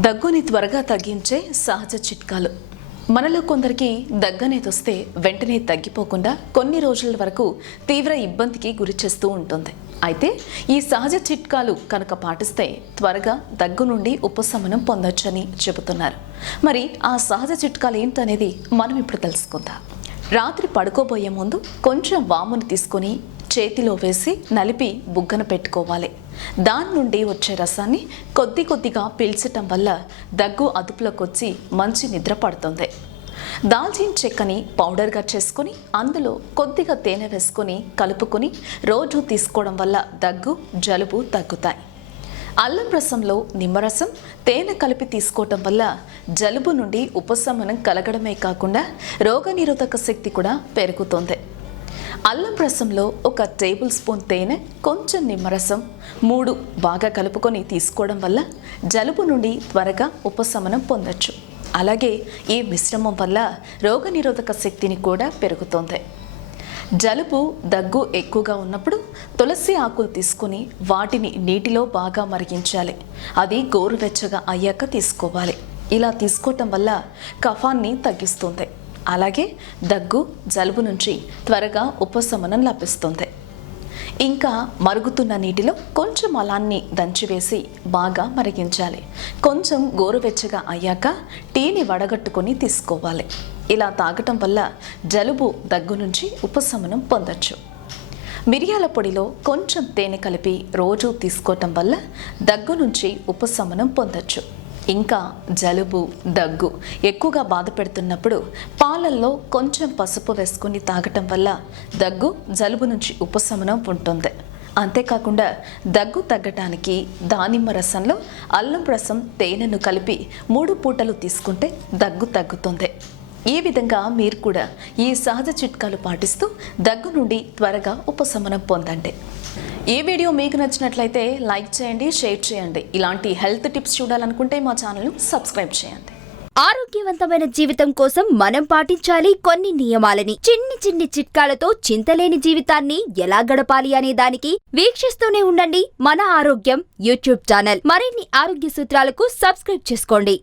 దగ్గుని త్వరగా తగ్గించే సహజ చిట్కాలు. మనలో కొందరికి దగ్గనేది వస్తే వెంటనే తగ్గిపోకుండా కొన్ని రోజుల వరకు తీవ్ర ఇబ్బందికి గురి చేస్తూ ఉంటుంది. అయితే ఈ సహజ చిట్కాలు కనుక పాటిస్తే త్వరగా దగ్గు నుండి ఉపశమనం పొందొచ్చని చెబుతున్నారు. మరి ఆ సహజ చిట్కాలు ఏంటనేది మనం ఇప్పుడు తెలుసుకుందాం. రాత్రి పడుకోబోయే ముందు కొంచెం వామును తీసుకొని చేతిలో వేసి నలిపి బుగ్గన పెట్టుకోవాలి. దాని నుండి వచ్చే రసాన్ని కొద్ది కొద్దిగా పీల్చటం వల్ల దగ్గు అదుపులోకి వచ్చి మంచి నిద్ర పడుతుంది. దాల్చిన చెక్కని పౌడర్గా చేసుకొని అందులో కొద్దిగా తేనె వేసుకొని కలుపుకొని రోజు తీసుకోవడం వల్ల దగ్గు, జలుబు తగ్గుతాయి. అల్లం రసంలో నిమ్మరసం, తేనె కలిపి తీసుకోవటం వల్ల జలుబు నుండి ఉపశమనం కలగడమే కాకుండా రోగనిరోధక శక్తి కూడా పెరుగుతుంది. అల్లం రసంలో 1 టేబుల్ స్పూన్ తేనె, కొంచెం నిమ్మరసం 3 బాగా కలుపుకొని తీసుకోవడం వల్ల జలుబు నుండి త్వరగా ఉపశమనం పొందొచ్చు. అలాగే ఈ మిశ్రమం వల్ల రోగనిరోధక శక్తిని కూడా పెరుగుతుంది. జలుబు, దగ్గు ఎక్కువగా ఉన్నప్పుడు తులసి ఆకులు తీసుకుని వాటిని నీటిలో బాగా మరిగించాలి. అది గోరువెచ్చగా అయ్యాక తీసుకోవాలి. ఇలా తీసుకోవటం వల్ల కఫాన్ని తగ్గిస్తుంది. అలాగే దగ్గు, జలుబు నుంచి త్వరగా ఉపశమనం లభిస్తుంది. ఇంకా మరుగుతున్న నీటిలో కొంచెం అల్లాన్ని దంచివేసి బాగా మరిగించాలి. కొంచెం గోరువెచ్చగా అయ్యాక టీని వడగట్టుకొని తీసుకోవాలి. ఇలా తాగటం వల్ల జలుబు, దగ్గు నుంచి ఉపశమనం పొందొచ్చు. మిరియాల పొడిలో కొంచెం తేనె కలిపి రోజు తీసుకోవటం వల్ల దగ్గు నుంచి ఉపశమనం పొందొచ్చు. ఇంకా జలుబు, దగ్గు ఎక్కువగా బాధ పెడుతున్నప్పుడు పాలల్లో కొంచెం పసుపు వేసుకుని తాగటం వల్ల దగ్గు, జలుబు నుంచి ఉపశమనం ఉంటుంది. అంతేకాకుండా దగ్గు తగ్గటానికి దానిమ్మ రసంలో అల్లం రసం, తేనెను కలిపి 3 పూటలు తీసుకుంటే దగ్గు తగ్గుతుంది. ఈ విధంగా మీరు కూడా ఈ సహజ చిట్కాలు పాటిస్తూ దగ్గు నుండి త్వరగా ఉపశమనం పొందండి. ఈ వీడియో మీకు నచ్చినట్లయితే లైక్ చేయండి, షేర్ చేయండి. ఇలాంటి హెల్త్ టిప్స్ చూడాలనుకుంటే మా ఛానల్ను సబ్స్క్రైబ్ చేయండి. ఆరోగ్యవంతమైన జీవితం కోసం మనం పాటించాలి కొన్ని నియమాలని. చిన్ని చిట్కాలతో చింతలేని జీవితాన్ని ఎలా గడపాలి అనే దానికి వీక్షిస్తూనే ఉండండి మన ఆరోగ్యం యూట్యూబ్ ఛానల్. మరిన్ని ఆరోగ్య సూత్రాలకు సబ్స్క్రైబ్ చేసుకోండి.